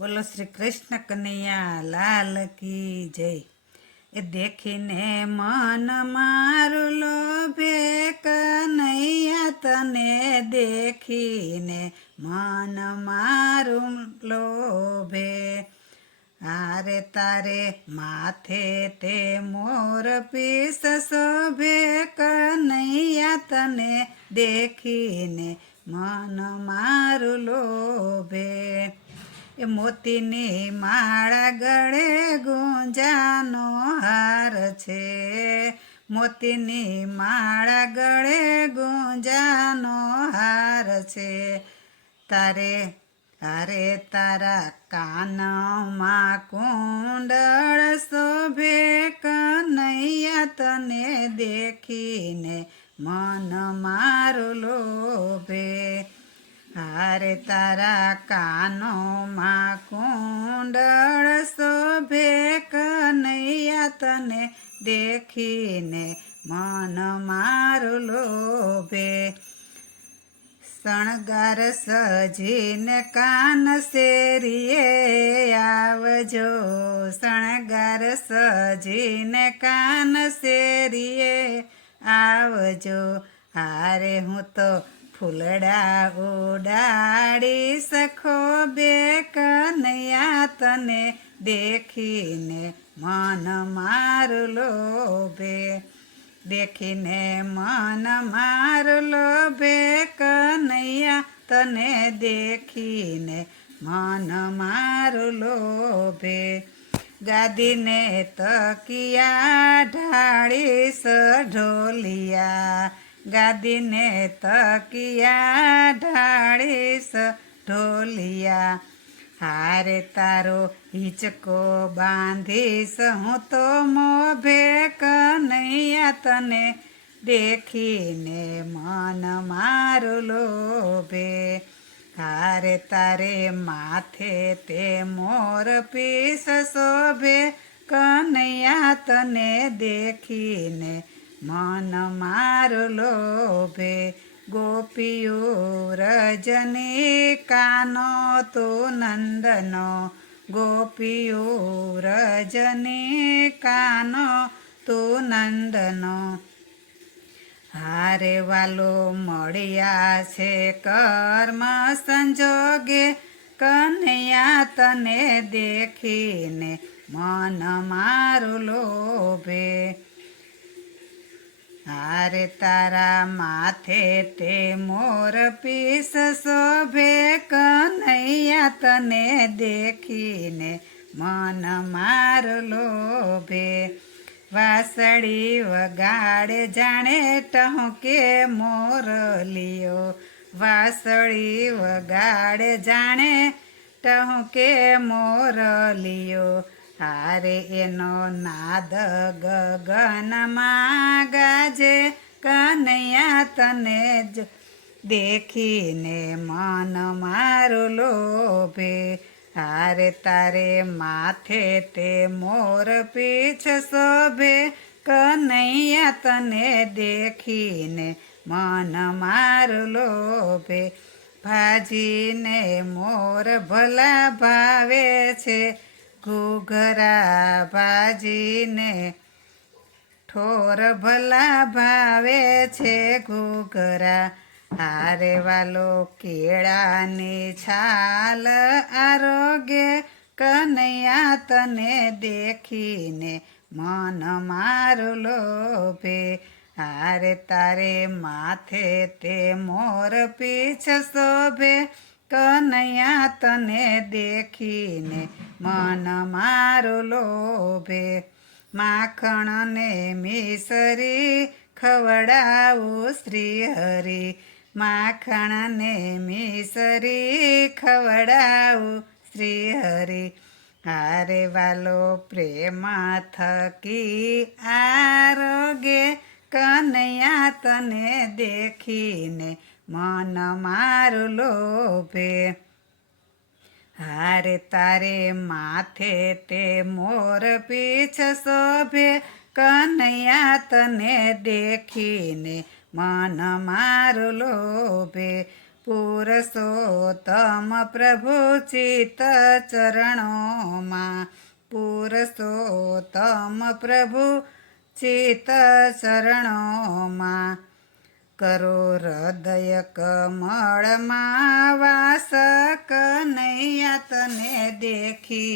બોલો શ્રી કૃષ્ણ કનૈયા લાલ કી જય। એ દેખીને મન મારું લોભે કનૈયા તને દેખીને મન મારું લોભે। આરે તારે માથે તે મોર પીસ શોભે કનૈયા તને દેખીને મન મારું લોભે। એ મોતીની માળા ગળે ગુંજાનો હાર છે, મોતીની માળા ગળે ગુંજાનો હાર છે। તારા કાનમાં કુંડળ શોભે કનૈયા તને દેખીને મન મારું લોભે। હારે તારા કાનોમાં કુંડળ શોભે કનૈયા તને દેખીને મન મારું લોભે। શણગાર સજીને કાન શેરીએ આવજો, શણગાર સજીને કાન શેરીએ આવજો। હારે હું તો ફૂલડા ઉડાડીશ ખોબે કનૈયા તને દેખીને મન મારું લોભે। દેખીને મન મારું લોભે કનૈયા તને દેખીને મન મારું લોભે। ગાદીને તકિયા ઢાળીશ ઢોલિયા, ગાદીને તકિયા ઢાળીશ ઢોલિયા। હારે તારો હિંચકો બાંધીશ હું તો મોભે કનૈયા તને દેખીને મન મારું લોભે। હારે તારે માથે તે મોર પીસ શોભે કનૈયા તને દેખીને મન મારું લોભે। ગોપીઓ રજની કાનો તું નંદનો, ગોપીઓ રજની કાનો તું નંદનો। હારે વાલો મળ્યા છે કર્મ સંજોગે કનૈયા તને દેખીને મન મારું લોભે। હારે તારા માથે તે મોર પીસ શોભે કનૈયા તને દેખીને મન મારું લોભે। વાસળી વગાડે જાણે ટહુકે મોરલીઓ, વાસળી વગાડે જાણે ટહુકે મોરલીઓ। હારે એનો નાદ ગગનમાં ગાજે કનૈયા તને દેખીને મન મારું લોભે। હારે તારે માથે તે મોર પીછ શોભે કનૈયા તને દેખીને મન મારું લોભે। ભાજીને મોર ભલા ભાવે છે, ઘૂઘરા ભાજીને ઠોર ભલા ભાવે છે ઘૂઘરા। હારે વાલો કેળાની છાલ આરોગે કનૈયા તને દેખીને મન મારું લોભે। હારે તારે માથે તે મોર પીછ શોભે કનૈયા તને દેખીને મન મારું લોભે। માખણને મિસરી ખવડાવું શ્રી હરિ, માખણને મિસરી ખવડાવું શ્રી હરિ। હારે વાલો પ્રેમ થકી આરોગે કનૈયા તને દેખીને મન મારું લોભે। હારે તારે માથે તે મોર પીછ શોભે કનૈયા તને દેખીને મન મારું લોભે। પુરુષોત્તમ પ્રભુ ચિત્ત ચરણોમાં પુરુષોત્તમ પ્રભુ ચિત્ત ચરણોમાં કરો હૃદય કમળમાં વાસ કનૈયા તને દેખી